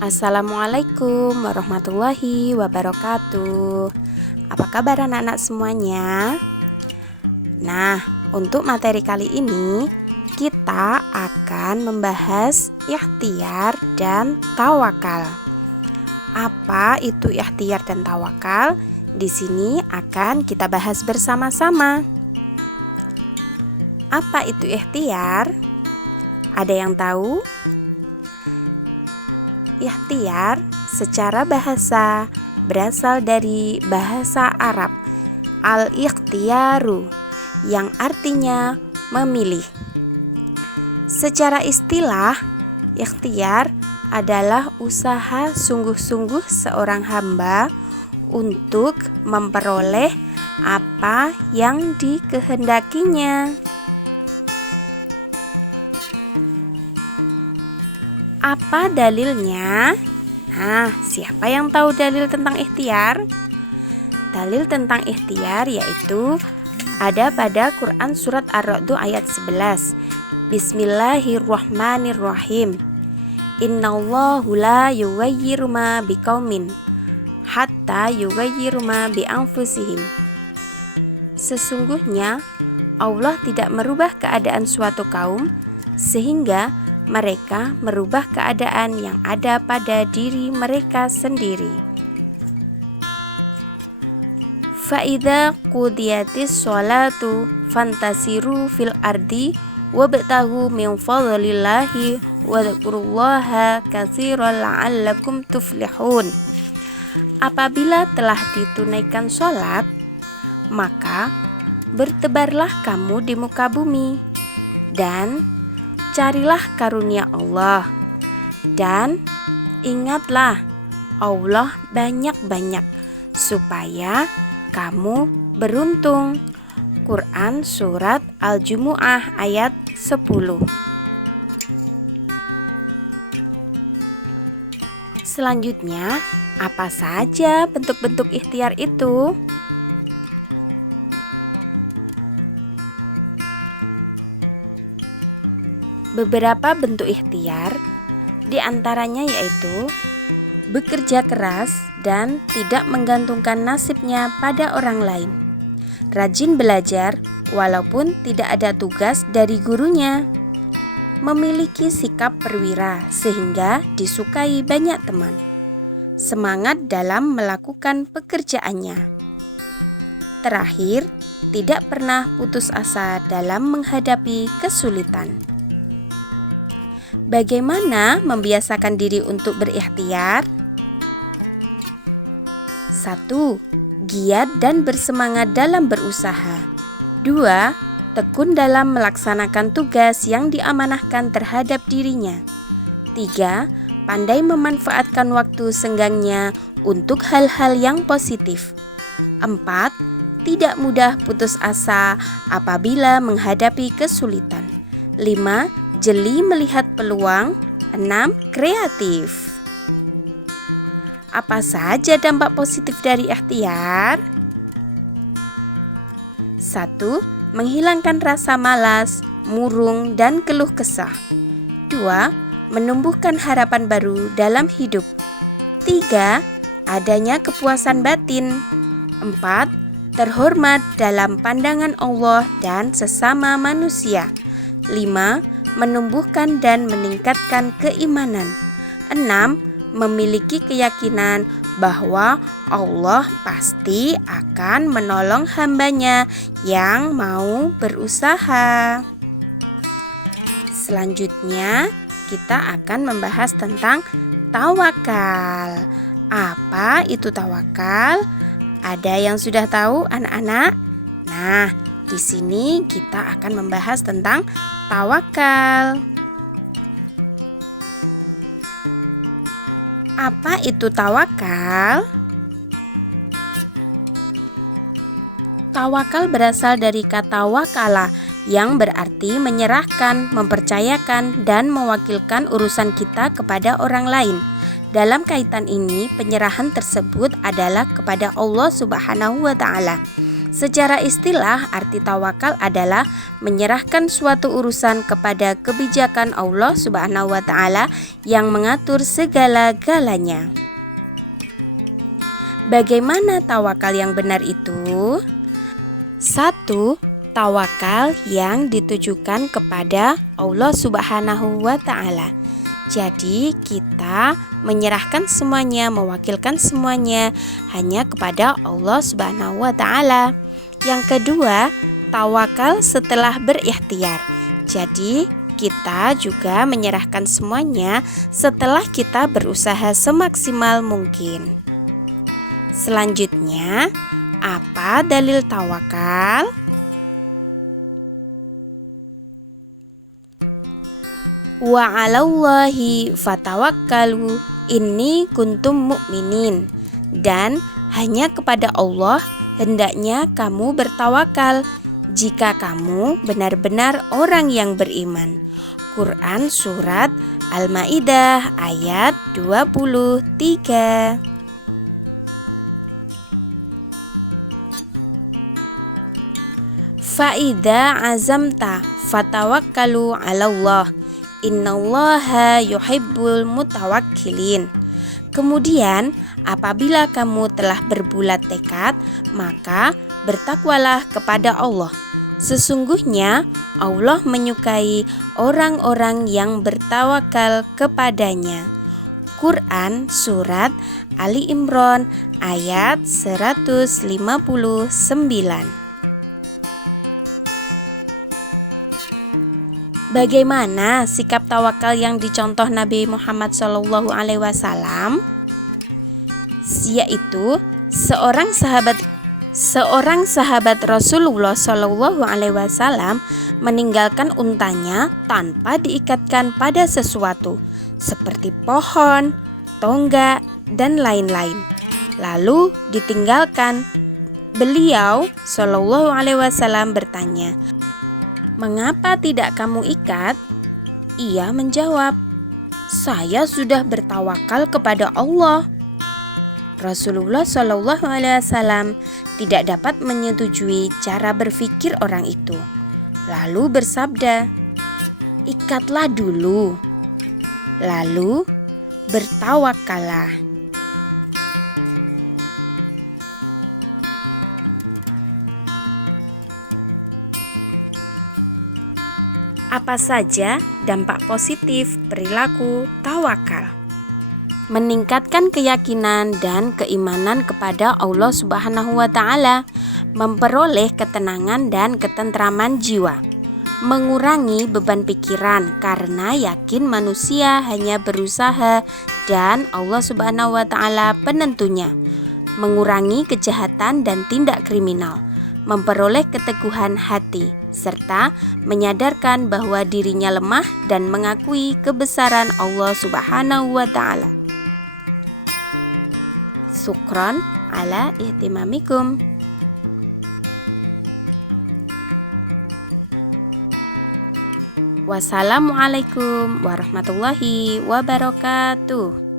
Assalamualaikum warahmatullahi wabarakatuh. Apa kabar anak-anak semuanya? Nah, untuk materi kali ini kita akan membahas ikhtiar dan tawakal. Apa itu ikhtiar dan tawakal? Di sini akan kita bahas bersama-sama. Apa itu ikhtiar? Ada yang tahu? Ikhtiar secara bahasa berasal dari bahasa Arab al-ikhtiyaru yang artinya memilih. Secara istilah, ikhtiar adalah usaha sungguh-sungguh seorang hamba untuk memperoleh apa yang dikehendakinya. Apa dalilnya? Nah, siapa yang tahu dalil tentang ikhtiar? Dalil tentang ikhtiar yaitu ada pada Quran surat Ar-Ra'd ayat 11. Bismillahirrahmanirrahim. Innallahu la yughayyiru ma biqaumin hatta yughayyiru ma bi anfusihim. Sesungguhnya Allah tidak merubah keadaan suatu kaum sehingga mereka merubah keadaan yang ada pada diri mereka sendiri. Fa'idza qudiyatis sholatu fantasiru fil ardi wabtaghu min fadlillahi wadhkurullaha katsiran la'allakum tuflihun. Apabila telah ditunaikan sholat, maka bertebarlah kamu di muka bumi dan carilah karunia Allah, dan ingatlah Allah banyak-banyak supaya kamu beruntung. Quran surat Al-Jumu'ah ayat 10. Selanjutnya, apa saja bentuk-bentuk ikhtiar itu? Beberapa bentuk ikhtiar diantaranya yaitu bekerja keras dan tidak menggantungkan nasibnya pada orang lain, rajin belajar walaupun tidak ada tugas dari gurunya, memiliki sikap perwira sehingga disukai banyak teman, semangat dalam melakukan pekerjaannya. Terakhir, tidak pernah putus asa dalam menghadapi kesulitan. Bagaimana membiasakan diri untuk berikhtiar? 1. Giat dan bersemangat dalam berusaha. 2. Tekun dalam melaksanakan tugas yang diamanahkan terhadap dirinya. 3. Pandai memanfaatkan waktu senggangnya untuk hal-hal yang positif. 4. Tidak mudah putus asa apabila menghadapi kesulitan. 5. Jeli melihat peluang. 6. Kreatif. Apa saja dampak positif dari ikhtiar? 1. Menghilangkan rasa malas, murung, dan keluh kesah. 2. Menumbuhkan harapan baru dalam hidup. 3. Adanya kepuasan batin. 4. Terhormat dalam pandangan Allah dan sesama manusia. 5. Menumbuhkan dan meningkatkan keimanan. 6. Memiliki keyakinan bahwa Allah pasti akan menolong hambanya yang mau berusaha. Selanjutnya, kita akan membahas tentang tawakal. Apa itu tawakal? Ada yang sudah tahu, anak-anak? Nah, di sini kita akan membahas tentang tawakal. Apa itu tawakal? Tawakal berasal dari kata wakala yang berarti menyerahkan, mempercayakan, dan mewakilkan urusan kita kepada orang lain. Dalam kaitan ini, penyerahan tersebut adalah kepada Allah Subhanahu wa Ta'ala. Secara istilah, arti tawakal adalah menyerahkan suatu urusan kepada kebijakan Allah Subhanahu wa Ta'ala yang mengatur segala-galanya. Bagaimana tawakal yang benar itu? 1. Tawakal yang ditujukan kepada Allah Subhanahu wa Ta'ala. Jadi kita menyerahkan semuanya, mewakilkan semuanya hanya kepada Allah Subhanahu wa Ta'ala. Yang kedua, tawakal setelah berikhtiar. Jadi kita juga menyerahkan semuanya setelah kita berusaha semaksimal mungkin. Selanjutnya, apa dalil tawakal? Wa 'alallahi fatawakkalu inni kuntum mu'minin. Dan hanya kepada Allah hendaknya kamu bertawakal jika kamu benar-benar orang yang beriman. Quran Surat Al-Ma'idah ayat 23. Fa'idha azamta fatawakkalu 'alallah. Innallaha yuhibbul mutawakkilin. Kemudian apabila kamu telah berbulat tekad, maka bertakwalah kepada Allah. Sesungguhnya Allah menyukai orang-orang yang bertawakal kepadanya. Quran Surat Ali Imran ayat 159. Bagaimana sikap tawakal yang dicontoh Nabi Muhammad SAW? Yaitu seorang sahabat Rasulullah SAW meninggalkan untanya tanpa diikatkan pada sesuatu seperti pohon, tonggak, dan lain-lain. Lalu ditinggalkan. Beliau SAW bertanya, "Mengapa tidak kamu ikat?" Ia menjawab, "Saya sudah bertawakal kepada Allah." Rasulullah SAW tidak dapat menyetujui cara berpikir orang itu. Lalu bersabda, "Ikatlah dulu, lalu bertawakallah." Apa saja dampak positif perilaku tawakal? Meningkatkan keyakinan dan keimanan kepada Allah Subhanahu wa Ta'ala, memperoleh ketenangan dan ketentraman jiwa, mengurangi beban pikiran karena yakin manusia hanya berusaha dan Allah Subhanahu wa Ta'ala penentunya, mengurangi kejahatan dan tindak kriminal, memperoleh keteguhan hati, serta menyadarkan bahwa dirinya lemah dan mengakui kebesaran Allah Subhanahu wa Ta'ala. Syukran ala ihtimamikum. Wassalamualaikum warahmatullahi wabarakatuh.